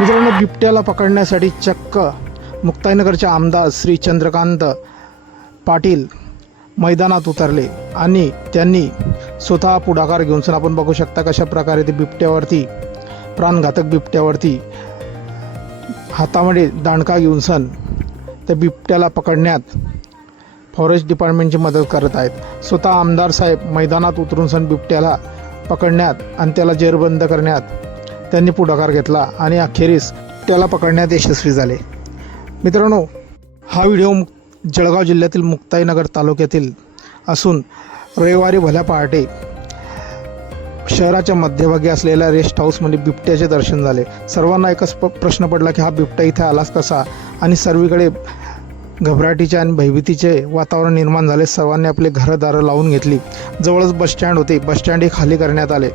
मित्रांनो, बिबट्याला पकडण्यासाठी चक्क मुक्ताईनगरचे आमदार श्री चंद्रकांत पाटील मैदानात उतरले आणि त्यांनी स्वतः पुढाकार घेऊन आपण बघू शकता कशा प्रकारे ते बिबट्यावरती, प्राणघातक बिबट्यावरती हातामध्ये दांडका घेऊन त्या बिबट्याला पकडण्यात फॉरेस्ट डिपार्टमेंटची मदत करत आहेत। स्वतः आमदार साहेब मैदानात उतरून बिबट्याला पकडण्यात आणि त्याला जेरबंद करण्यात त्यांनी पुढाकार घेतला आणि अखेरीस त्याला पकडण्यात यशस्वी झाले। मित्रांनो, हा व्हिडिओ जळगाव जिल्ह्यातील मुक्ताईनगर तालुक्यातील असून रविवारी भल्या पहाटे शहराच्या मध्यभागी असलेल्या रेस्ट हाऊसमध्ये बिबट्याचे दर्शन झाले। सर्वांना एकच प्रश्न पडला की हा बिबट्या इथे आलाच कसा, आणि सर्वीकडे घबराटीचे आणि भयभीतीचे वातावरण निर्माण झाले। सर्वांनी आपले घरदारं लावून घेतली। जवळच बसस्टँड होते, बसस्टँड खाली करण्यात आले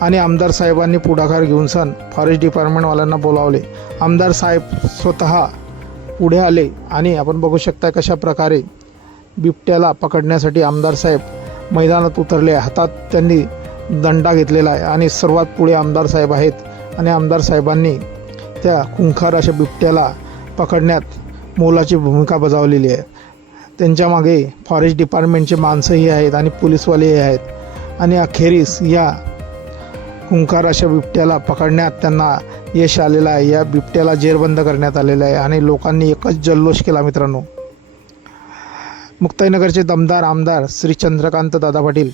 आणि आमदार साहेबांनी पुढाकार घेऊन फॉरेस्ट डिपार्टमेंटवाल्यांना बोलावले। आमदार साहेब स्वतः पुढे आले आणि आपण बघू शकता कशा प्रकारे बिबट्याला पकडण्यासाठी आमदार साहेब मैदानात उतरले। हातात त्यांनी दंडा घेतलेला आहे आणि सर्वात पुढे आमदार साहेब आहेत आणि आमदार साहेबांनी त्या खुंखार अशा बिबट्याला पकडण्यात मोलाची भूमिका बजावलेली आहे। त्यांच्या मागे फॉरेस्ट डिपार्टमेंटचे माणसंही आहेत आणि पोलीसवालेही आहेत आणि अखेरीस या खुंखार अशा बिबट्याला पकडण्यात त्यांना यश आलेलं आहे। या बिबट्याला जेरबंद करण्यात आलेलं आहे आणि लोकांनी एकच जल्लोष केला। मित्रांनो, मुक्ताईनगरचे दमदार आमदार श्री चंद्रकांत दादा पाटील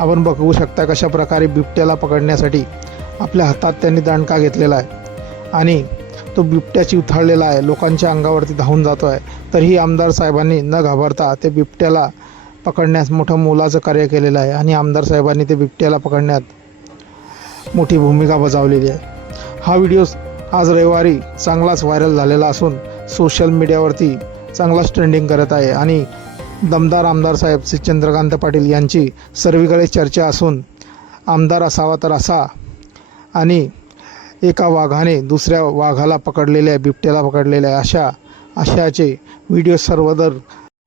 आपण बघू शकता कशा प्रकारे बिबट्याला पकडण्यासाठी आपल्या हातात त्यांनी दांडका घेतलेला आहे आणि तो बिबट्या चिवथाळलेला आहे, लोकांच्या अंगावरती धावून जातो आहे। तरीही आमदार साहेबांनी न घाबरता ते बिबट्याला पकडण्यास मोठं मोलाचं कार्य केलेलं आहे आणि आमदार साहेबांनी ते बिबट्याला पकडण्यात मोठी भूमिका बजावलेली आहे। हा व्हिडिओ आज रविवारी चांगलाच व्हायरल झालेला असून सोशल मीडियावरती चांगलाच ट्रेंडिंग करत आहे आणि दमदार आमदार साहेब श्री चंद्रकांत पाटील यांची सर्वीकडे चर्चा असून आमदार असावा तर असा, आणि एका वाघाने दुसऱ्या वाघाला पकडलेले आहे, बिबट्याला पकडलेले आहे, अशाचे व्हिडिओ सर्वत्र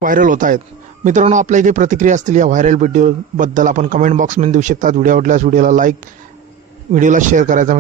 व्हायरल होत आहेत। मित्रांनो, आपल्या काही प्रतिक्रिया असतील या व्हायरल व्हिडिओबद्दल आपण कमेंट बॉक्समध्ये देऊ शकतात। व्हिडिओ आवडल्यास व्हिडिओला लाईक, व्हिडिओला शेअर करायचा